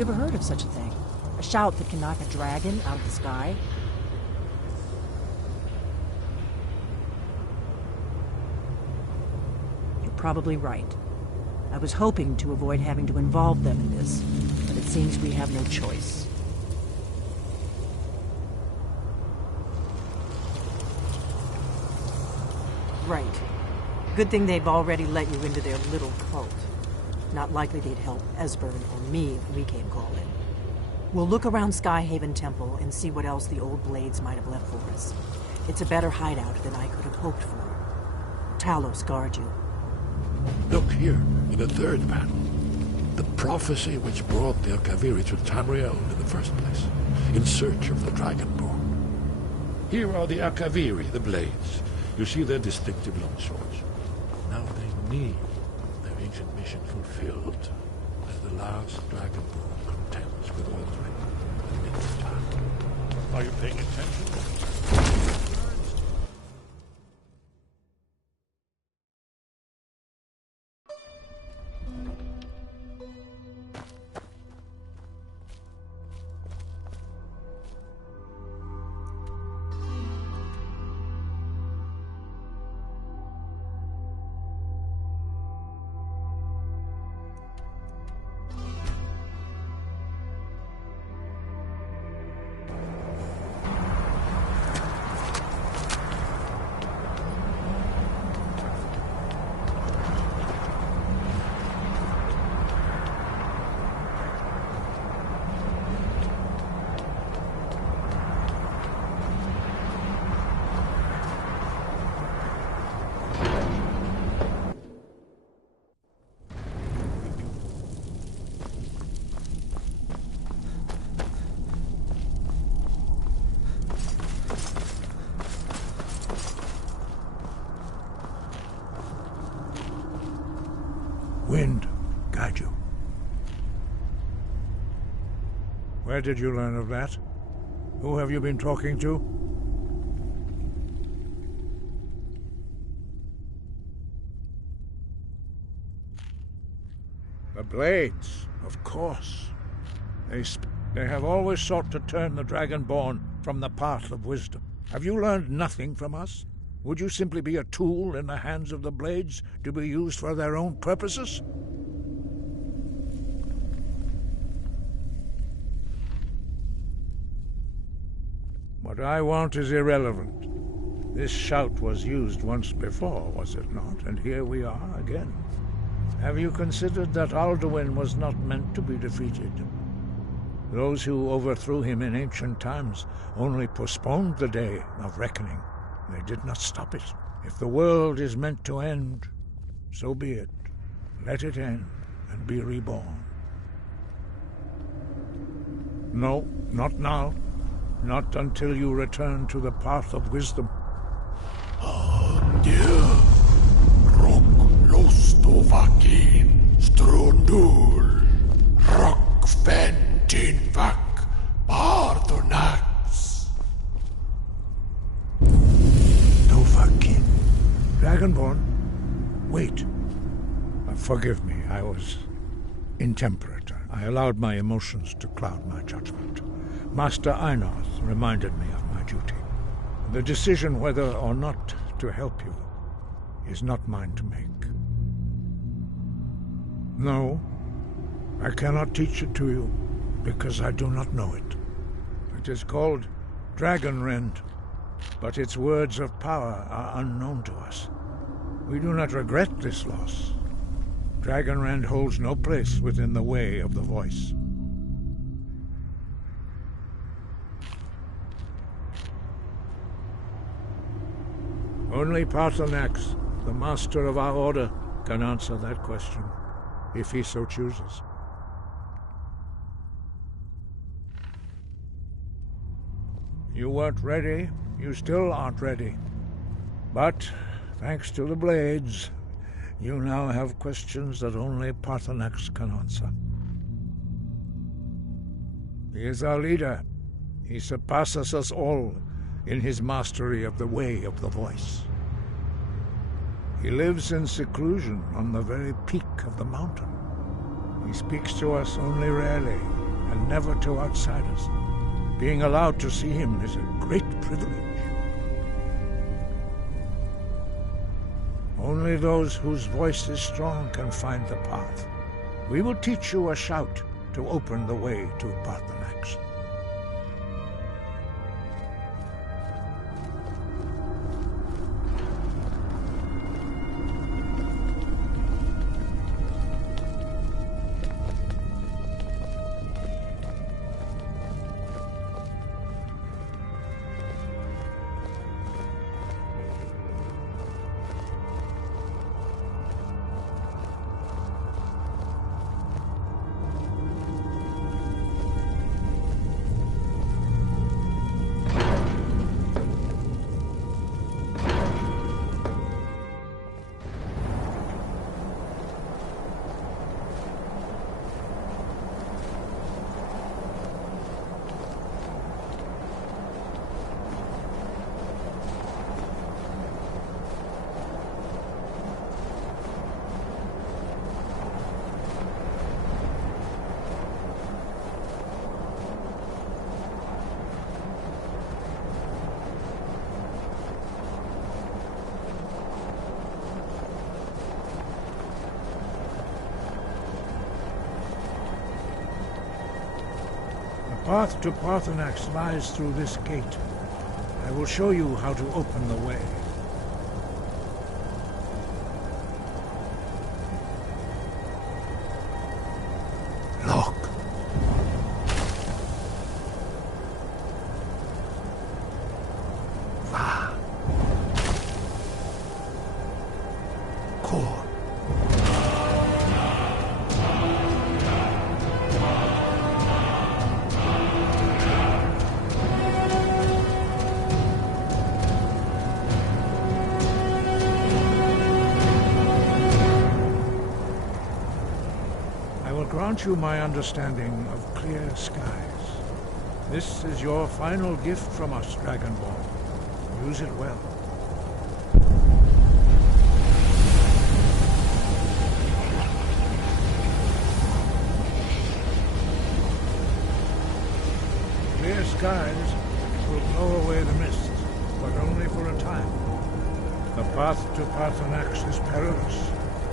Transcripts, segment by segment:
you ever heard of such a thing? A shout that can knock a dragon out of the sky? You're probably right. I was hoping to avoid having to involve them in this, but it seems we have no choice. Right. Good thing they've already let you into their little cult. Not likely they'd help Esbern or me if we came calling. We'll look around Skyhaven Temple and see what else the old Blades might have left for us. It's a better hideout than I could have hoped for. Talos guard you. Look here, in the third panel. The prophecy which brought the Akaviri to Tamriel in the first place, in search of the Dragonborn. Here are the Akaviri, the Blades. You see their distinctive longswords. Now they need their ancient mission fulfilled, as the last Dragonborn contends with Aldrin and Nilfgaard. Are you paying attention? Wind guide you. Where did you learn of that? Who have you been talking to? The Blades, of course. They have always sought to turn the Dragonborn from the path of wisdom. Have you learned nothing from us? Would you simply be a tool in the hands of the Blades to be used for their own purposes? What I want is irrelevant. This shout was used once before, was it not? And here we are again. Have you considered that Alduin was not meant to be defeated? Those who overthrew him in ancient times only postponed the day of reckoning. They did not stop it. If the world is meant to end, so be it. Let it end and be reborn. No, not now. Not until you return to the path of wisdom. Adieu. Rock lostovakin strundul. Rock ventinvak pardonax. Novakin. Dragonborn? Wait. Forgive me, I was intemperate. I allowed my emotions to cloud my judgment. Master Einarth reminded me of my duty. The decision whether or not to help you is not mine to make. No, I cannot teach it to you, because I do not know it. It is called Dragonrend, but its words of power are unknown to us. We do not regret this loss. Dragonrend holds no place within the way of the voice. Only Paarthurnax, the master of our order, can answer that question, if he so chooses. You weren't ready. You still aren't ready. But, thanks to the Blades, you now have questions that only Paarthurnax can answer. He is our leader. He surpasses us all in his mastery of the way of the voice. He lives in seclusion on the very peak of the mountain. He speaks to us only rarely, and never to outsiders. Being allowed to see him is a great privilege. Only those whose voice is strong can find the path. We will teach you a shout to open the way to Paarthurnax. The path to Paarthurnax lies through this gate. I will show you how to open the way. Look. Va. Kor. I will grant you my understanding of clear skies. This is your final gift from us, Dragonborn. Use it well. Clear skies will blow away the mist, but only for a time. The path to Paarthurnax is perilous,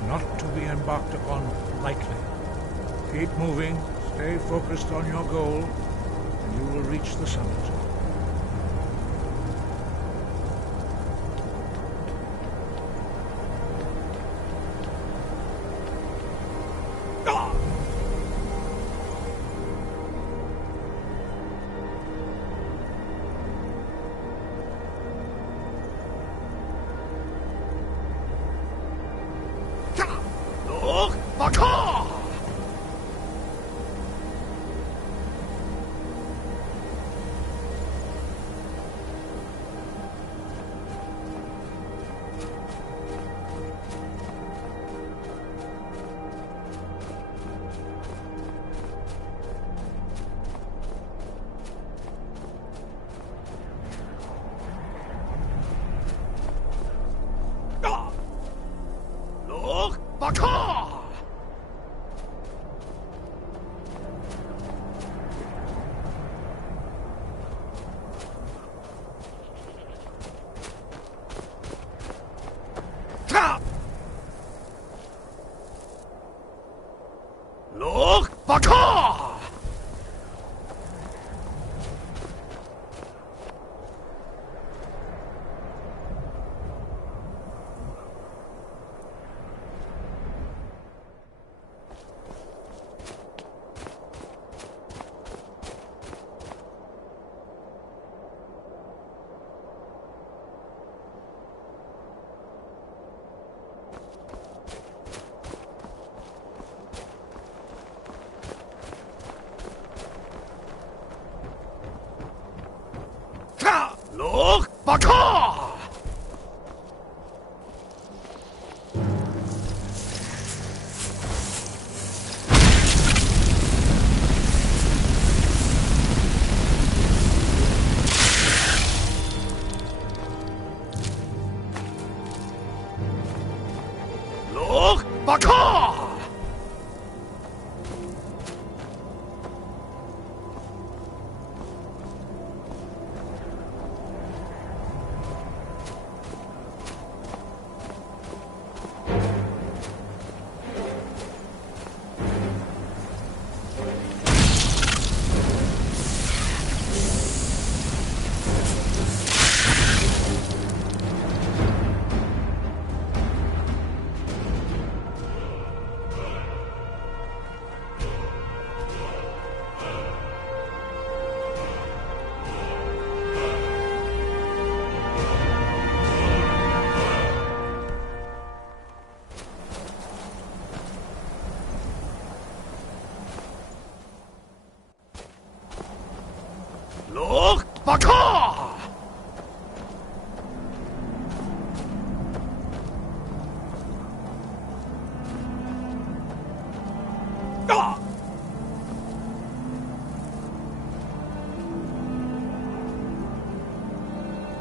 not to be embarked upon lightly. Keep moving, stay focused on your goal, and you will reach the summit.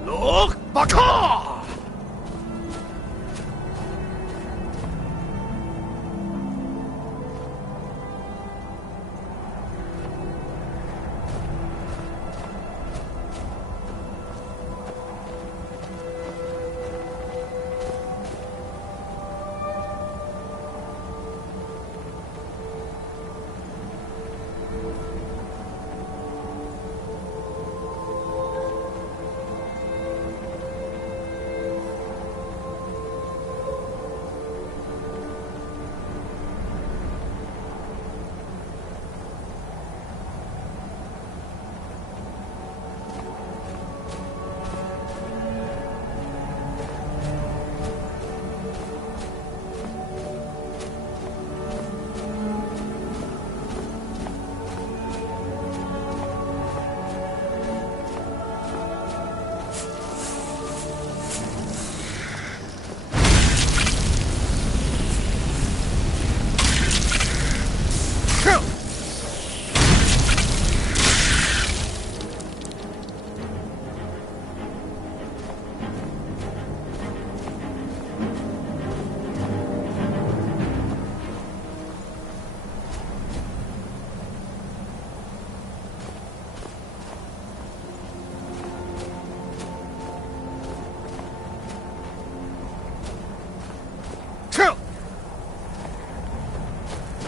Look, Baka!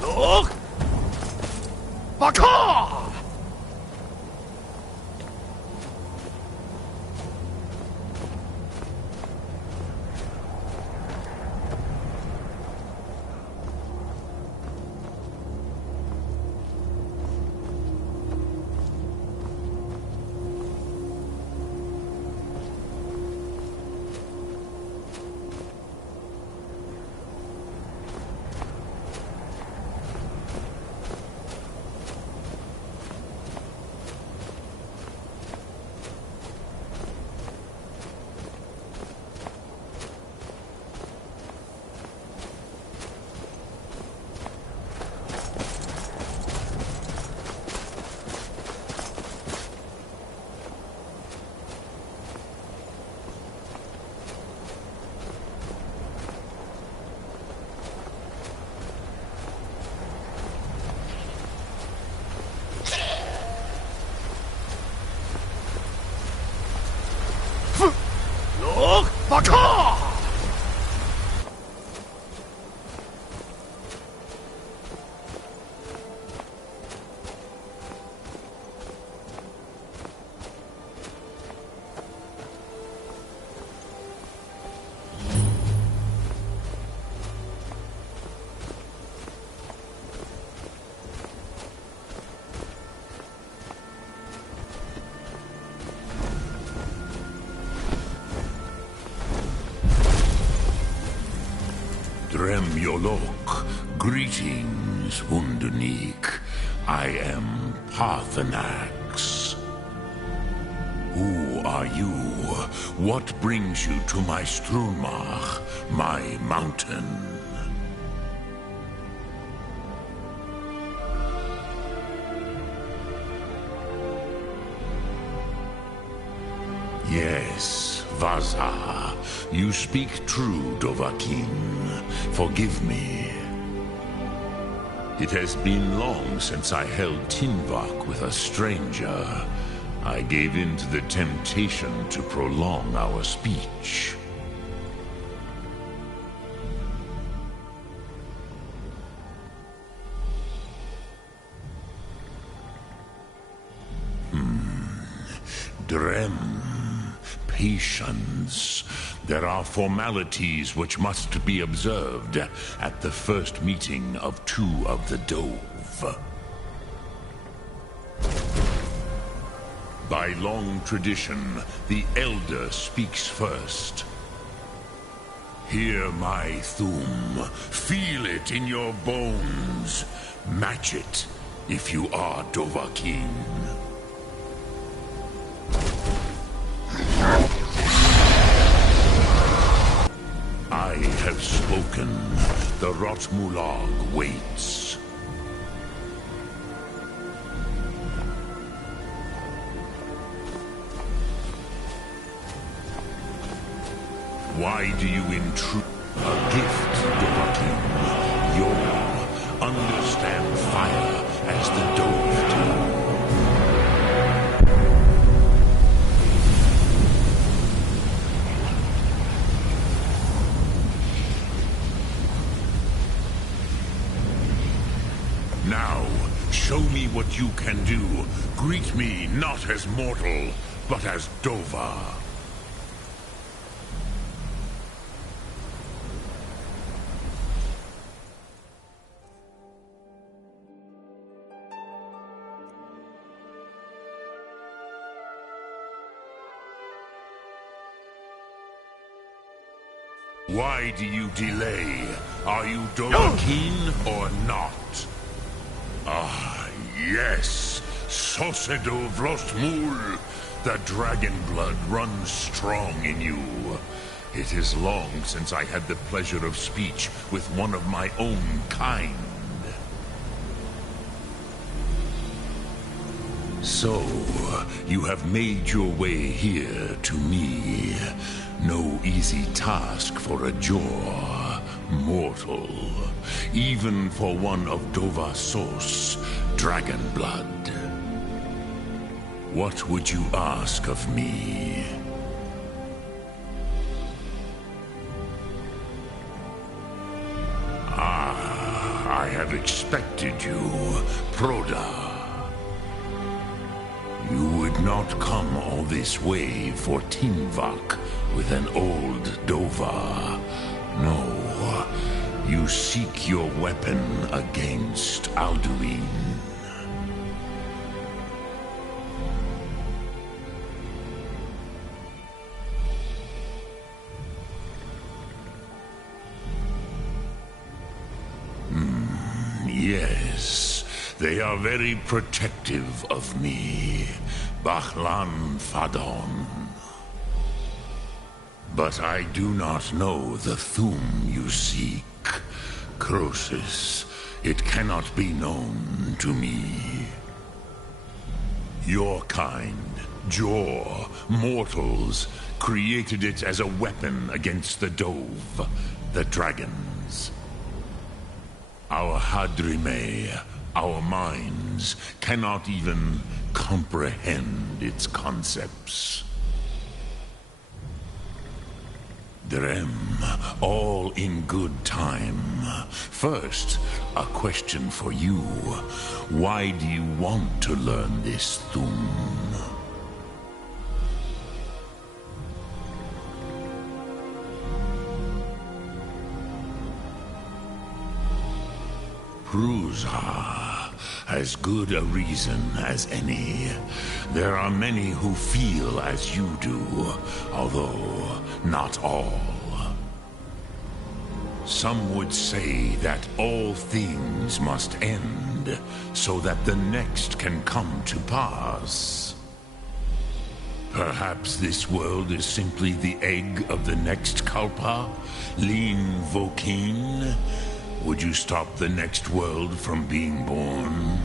Look! Baka! Look! Baka! Drem Yolok, greetings, Undunik. I am Parthenax. Who are you? What brings you to my Strunmach, my mountain? Yes, Vaza. You speak true, Dovahkiin. Forgive me. It has been long since I held Tinvak with a stranger. I gave in to the temptation to prolong our speech. Drem. Patience. There are formalities which must be observed at the first meeting of two of the Dove. By long tradition, the Elder speaks first. Hear my Thum. Feel it in your bones. Match it if you are Dovahkiin. I have spoken. The Rotmulag waits. Why do you intrude? A gift, Dovahkiin. You understand fire as the Dove do. Now, show me what you can do. Greet me not as mortal, but as Dova. Why do you delay? Are you Dovahkiin or not? Ah, yes! Sosedo Vrostmul! The dragon blood runs strong in you. It is long since I had the pleasure of speech with one of my own kind. So, you have made your way here to me. No easy task for a Jor, mortal. Even for one of Dova Sos, dragon blood. What would you ask of me? Ah, I have expected you, Proda. You would not come all this way for Tinvak with an old Dova. No, you seek your weapon against Alduin. Yes, they are very protective of me, Bahlan Fadon. But I do not know the Thum you seek, Croesus. It cannot be known to me. Your kind, Jor, mortals, created it as a weapon against the Dove, the dragons. Our Hadrime, our minds, cannot even comprehend its concepts. Drem, all in good time. First, a question for you. Why do you want to learn this Thum? Prusa, as good a reason as any. There are many who feel as you do, although not all. Some would say that all things must end, so that the next can come to pass. Perhaps this world is simply the egg of the next Kalpa, Lin Vokin. Would you stop the next world from being born?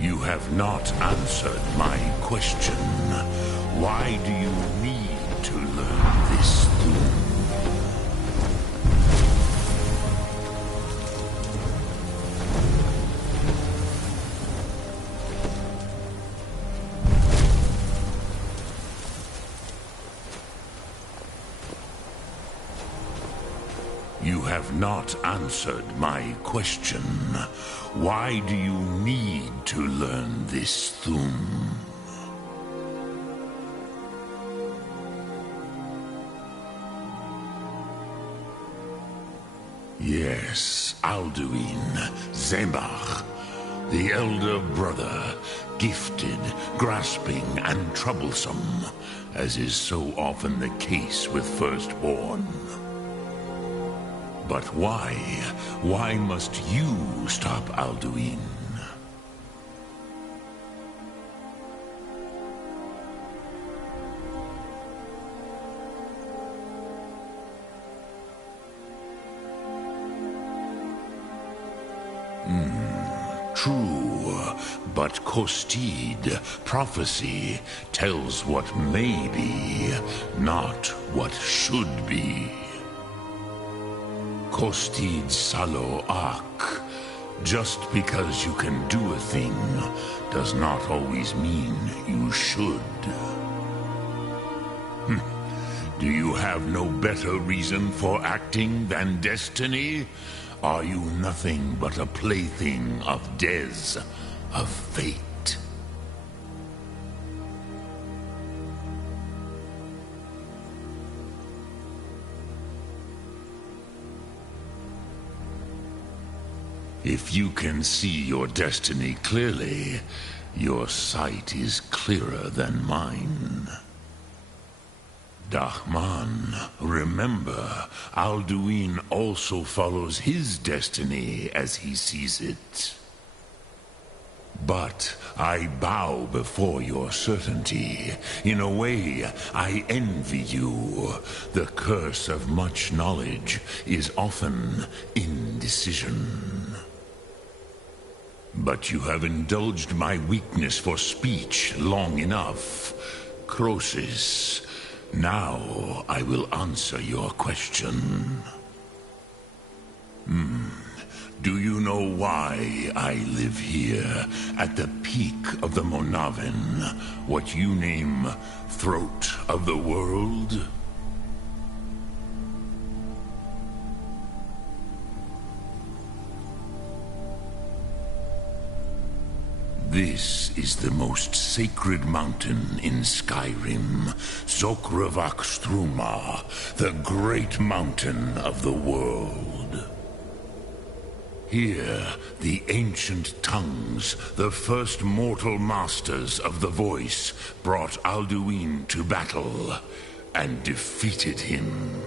You have not answered my question. Why do you need to learn this Thum? You have not answered my question. Why do you need to learn this Thu'um? Yes, Alduin, Zemach, the elder brother, gifted, grasping, and troublesome, as is so often the case with Firstborn. But why? Why must you stop Alduin? True, but Kostid, prophecy, tells what may be, not what should be. Kostid Salo Ak. Just because you can do a thing does not always mean you should. Do you have no better reason for acting than destiny? Are you nothing but a plaything of Dez, of fate? If you can see your destiny clearly, your sight is clearer than mine. Dahman, remember, Alduin also follows his destiny as he sees it. But I bow before your certainty. In a way, I envy you. The curse of much knowledge is often indecision. But you have indulged my weakness for speech long enough. Croesus. Now I will answer your question. Do you know why I live here, at the peak of the Monavin, what you name Throat of the World? This is the most sacred mountain in Skyrim, Zokravak Struma, the great mountain of the world. Here, the ancient tongues, the first mortal masters of the voice, brought Alduin to battle and defeated him.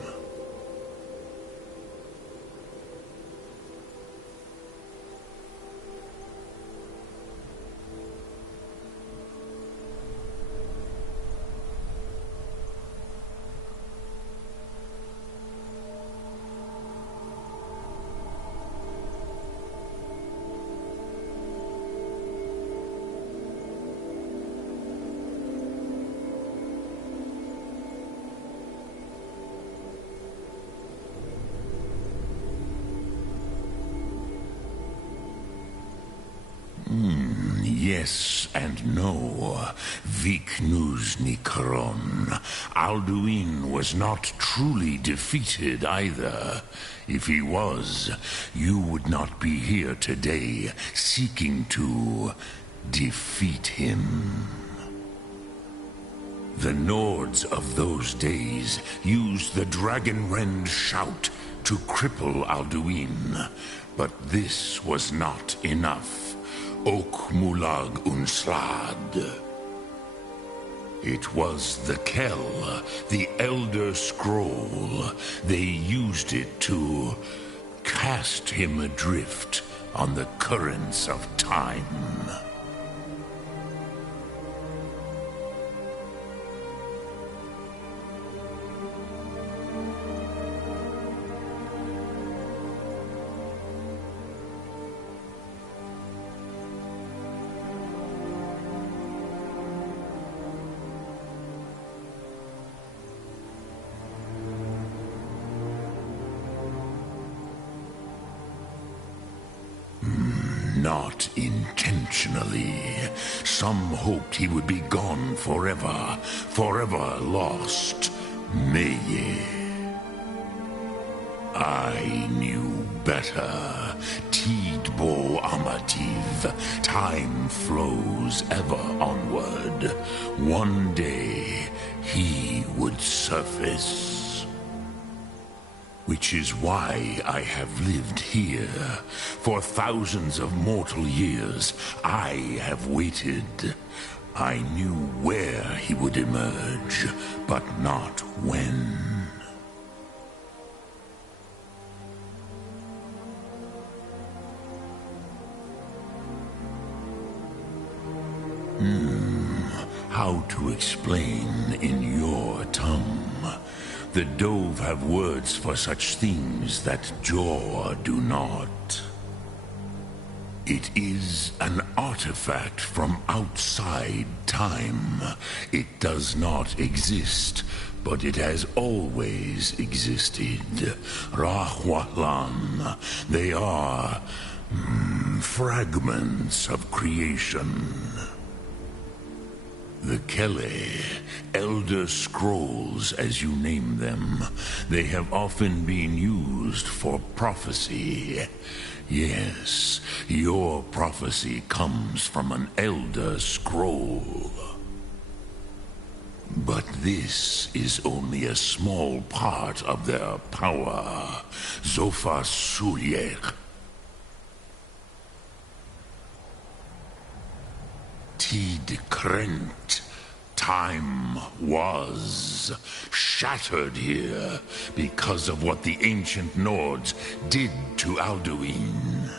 Yes and no. Viknuz Nikron. Alduin was not truly defeated either. If he was, you would not be here today seeking to defeat him. The Nords of those days used the Dragonrend shout to cripple Alduin, but this was not enough. Ok Mulag Unslad. It was the Kell, the Elder Scroll. They used it to cast him adrift on the currents of time. Not intentionally. Some hoped he would be gone forever, forever lost. Meye. I knew better. Tidbo Amativ. Time flows ever onward. One day, he would surface. Which is why I have lived here. For thousands of mortal years, I have waited. I knew where he would emerge, but not when. How to explain in your tongue? The Dove have words for such things that Jor do not. It is an artifact from outside time. It does not exist, but it has always existed. Rahwalan. They are fragments of creation. The Kele, Elder Scrolls as you name them, they have often been used for prophecy. Yes, your prophecy comes from an Elder Scroll. But this is only a small part of their power. Zophar Sulier. Tid Krent. Time was shattered here because of what the ancient Nords did to Alduin.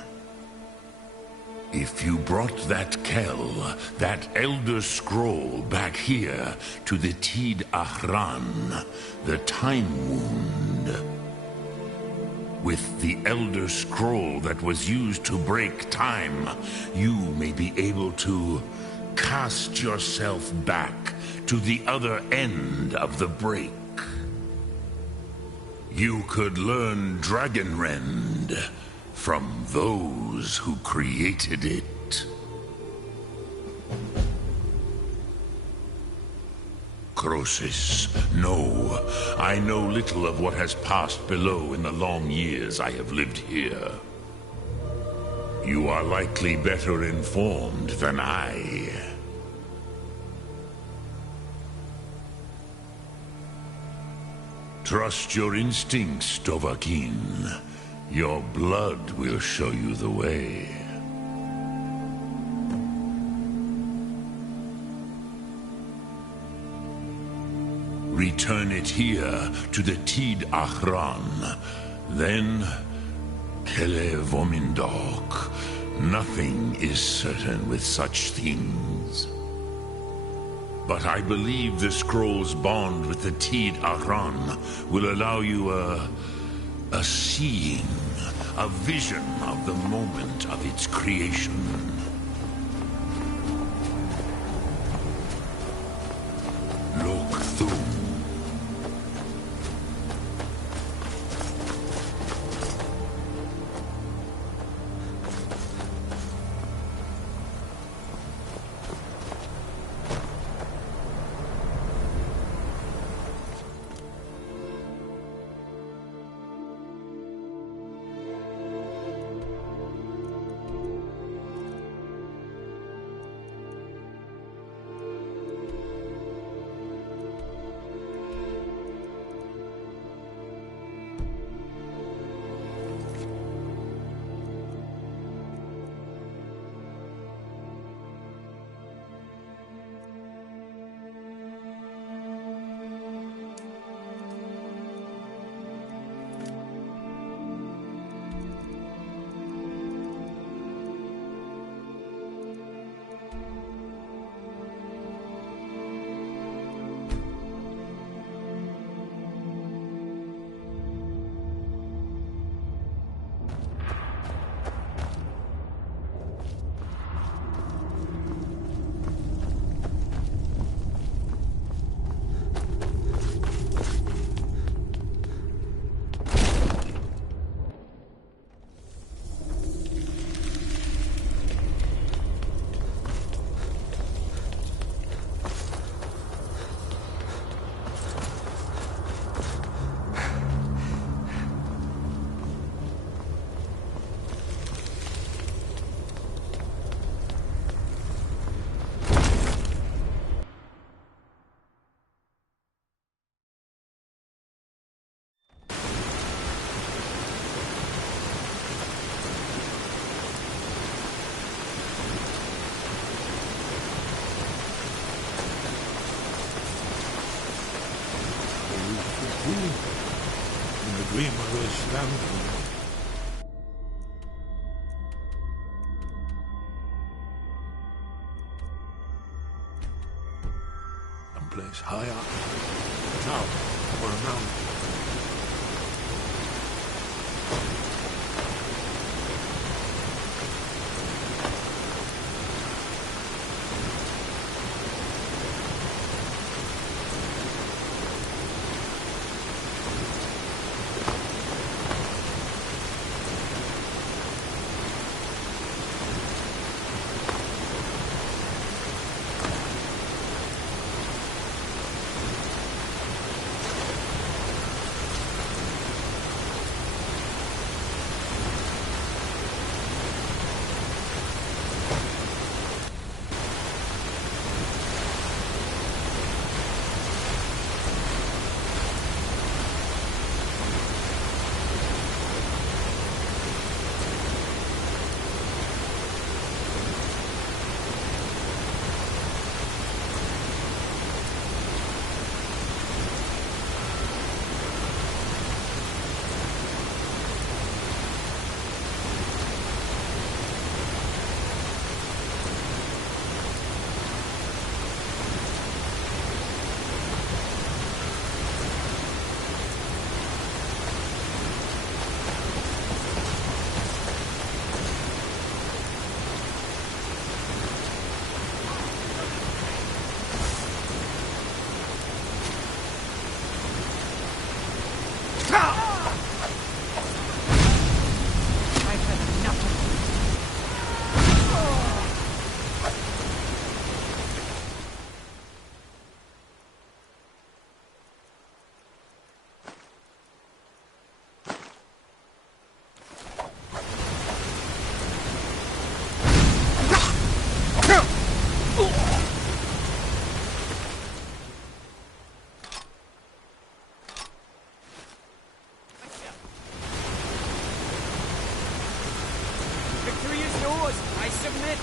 If you brought that Kel, that Elder Scroll, back here to the Tid Ahran, the Time Wound, with the Elder Scroll that was used to break time, you may be able to cast yourself back to the other end of the break. You could learn Dragonrend from those who created it. Croesus, no. I know little of what has passed below in the long years I have lived here. You are likely better informed than I. Trust your instincts, Dovahkiin. Your blood will show you the way. Return it here to the Tid Ahran. Then, Kele Vomindok. Nothing is certain with such things. But I believe the scroll's bond with the Tid Ahran will allow you a seeing, a vision of the moment of its creation. Look through. stand. Someplace high up. A town or a mountain. Victory is yours! I submit!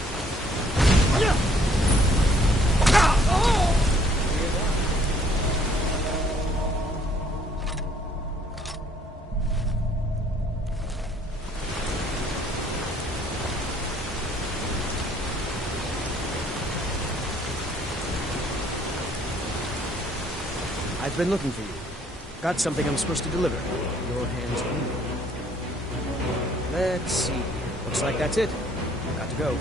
I've been looking for you. Got something I'm supposed to deliver. Your hands only. Let's see. Looks like that's it. Got to go.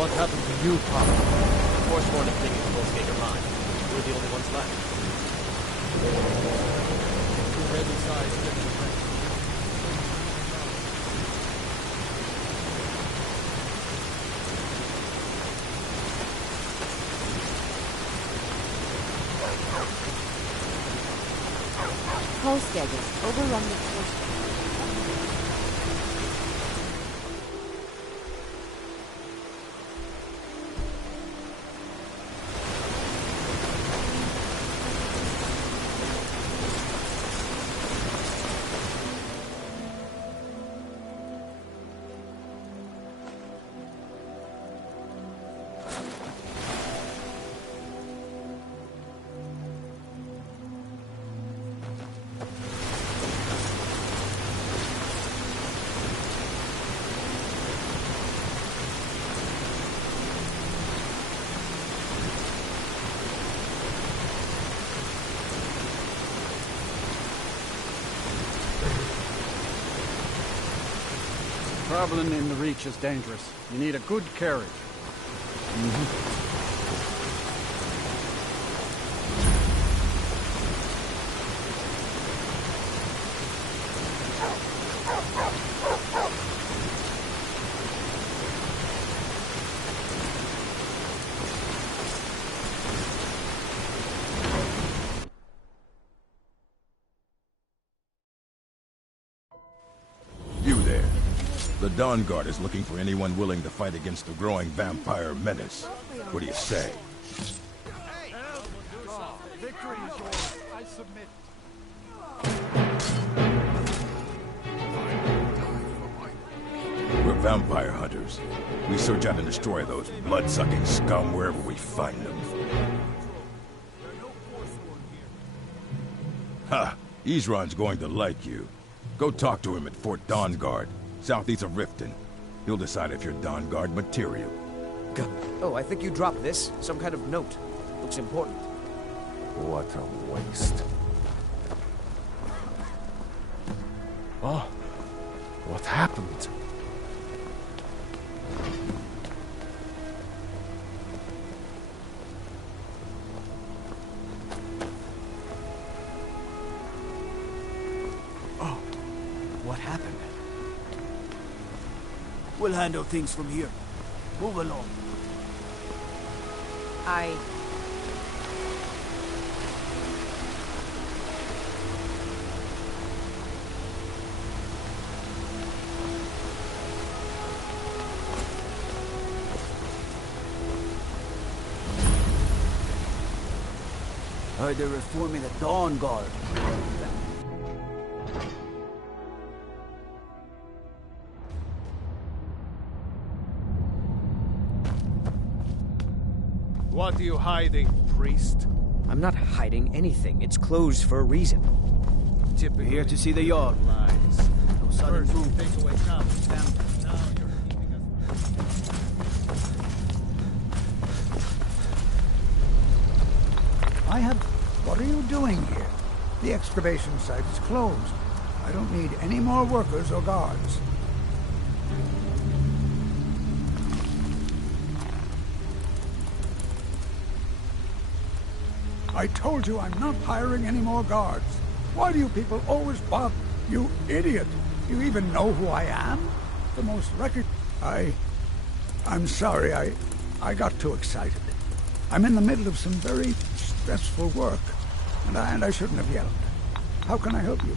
What happened to you, Papa? The Forsworn have taken the Volskager line. We're the only ones left. Two rebel-sized different. Volskagers overrun the force. Traveling in the Reach is dangerous. You need a good carriage. You there. The Dawn Guard is looking for anyone willing to fight against the growing vampire menace. What do you say? Victory is yours. I submit. We're vampire hunters. We search out and destroy those blood-sucking scum wherever we find them. Ha! Isran's going to like you. Go talk to him at Fort Dawn Guard, southeast of Riften. He'll decide if you're Dawn Guard material. Oh, I think you dropped this. Some kind of note. Looks important. What a waste. Oh, what happened? Oh, what happened? We'll handle things from here. Move along. Heard they're reforming the Dawn Guard. What are you hiding, priest? I'm not hiding anything. It's closed for a reason. We're here to see the yard. Lies. No sudden First, move. take away Thomas. Now you're keeping us. What are you doing here? The excavation site is closed. I don't need any more workers or guards. I told you I'm not hiring any more guards. Why do you people always bother? You idiot! You even know who I am? The most I'm sorry, I got too excited. I'm in the middle of some very stressful work, and I shouldn't have yelled. How can I help you?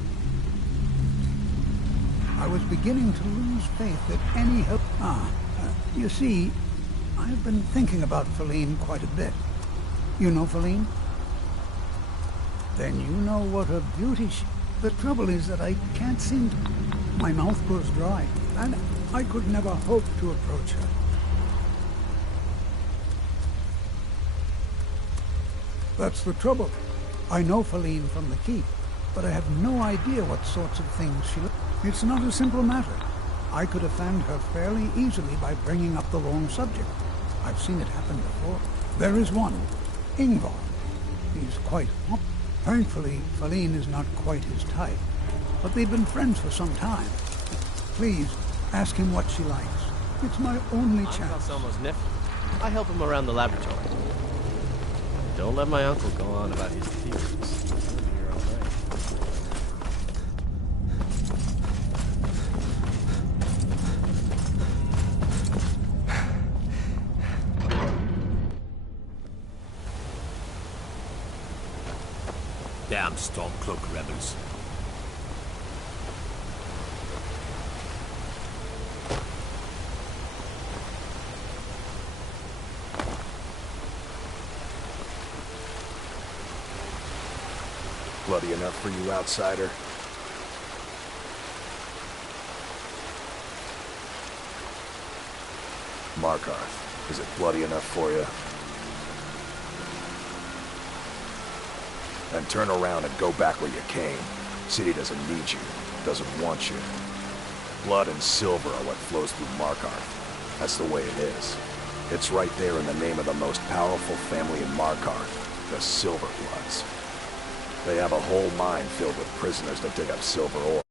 I was beginning to lose faith that any help... you see, I've been thinking about Faline quite a bit. You know Faline? Then you know what a beauty she... The trouble is that I can't seem to... My mouth goes dry, and I could never hope to approach her. That's the trouble. I know Faline from the keep, but I have no idea what sorts of things she... It's not a simple matter. I could offend her fairly easily by bringing up the wrong subject. I've seen it happen before. There is one, Ingvar. He's quite... Thankfully, Faline is not quite his type, but they've been friends for some time. Please, ask him what she likes. It's my only chance. Almost nifty. I help him around the laboratory. Don't let my uncle go on about his theories. He'll be here all night. Damn Stormcloak rebels. Bloody enough for you, outsider? Markarth, is it bloody enough for you? Then turn around and go back where you came. City doesn't need you, doesn't want you. Blood and silver are what flows through Markarth. That's the way it is. It's right there in the name of the most powerful family in Markarth, the Silverbloods. They have a whole mine filled with prisoners that dig up silver ore.